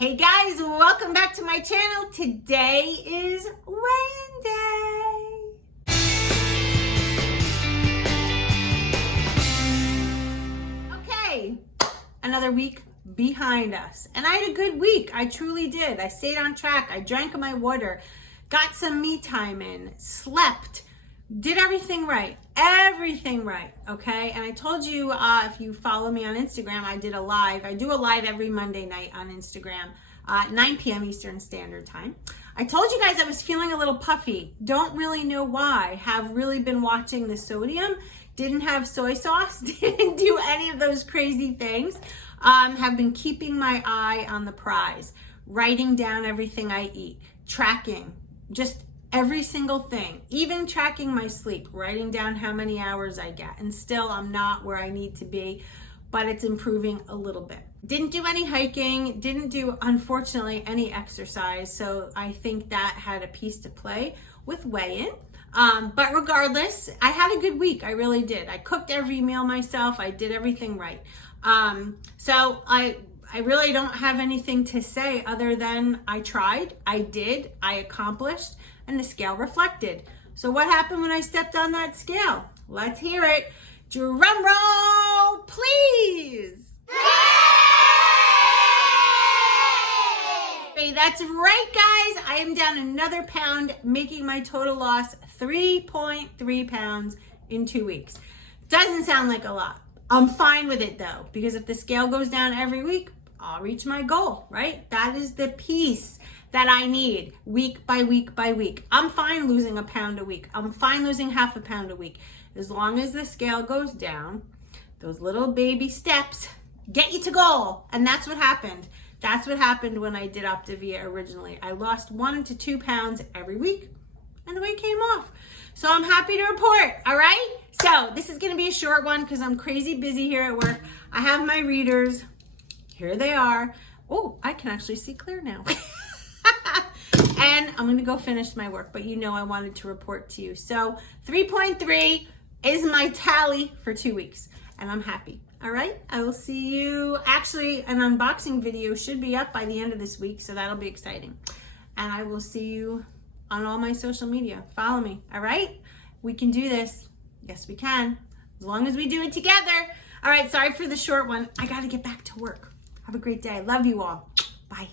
Hey guys, welcome back to my channel. Today is weigh-in day. Okay, another week behind us. And I had a good week. I truly did. I stayed on track. I drank my water, got some me time in, slept, did everything right. Everything right, okay? And I told you, if you follow me on Instagram, I did a live. I do a live every Monday night on Instagram, 9 p.m. Eastern Standard Time. I told you guys I was feeling a little puffy. Don't really know why. Have really been watching the sodium. Didn't have soy sauce. Didn't do any of those crazy things. Have been keeping my eye on the prize. Writing down everything I eat. Tracking. Just every single thing, even tracking my sleep, writing down how many hours I get, and still I'm not where I need to be, but it's improving a little bit. Didn't do any hiking, didn't do, unfortunately, any exercise, so I think that had a piece to play with weigh-in. But regardless, I had a good week, I really did. I cooked every meal myself, I did everything right. So I really don't have anything to say other than I tried, I did, I accomplished, and the scale reflected. So what happened when I stepped on that scale? Let's hear it. Drum roll, please. Hey, that's right, guys. I am down another pound, making my total loss 3.3 pounds in 2 weeks. Doesn't sound like a lot. I'm fine with it though, because if the scale goes down every week, I'll reach my goal, right? That is the piece that I need week by week by week. I'm fine losing a pound a week. I'm fine losing half a pound a week. As long as the scale goes down, those little baby steps get you to goal. And that's what happened. That's what happened when I did Optavia originally. I lost 1 to 2 pounds every week and the weight came off. So I'm happy to report, all right? So this is gonna be a short one because I'm crazy busy here at work. I have my readers. Here they are. Oh, I can actually see clear now. And I'm gonna go finish my work, but you know I wanted to report to you. So 3.3 is my tally for 2 weeks, and I'm happy. All right, I will see you. Actually, an unboxing video should be up by the end of this week, so that'll be exciting. And I will see you on all my social media. Follow me, all right? We can do this. Yes, we can, as long as we do it together. All right, sorry for the short one. I gotta get back to work. Have a great day. Love you all. Bye.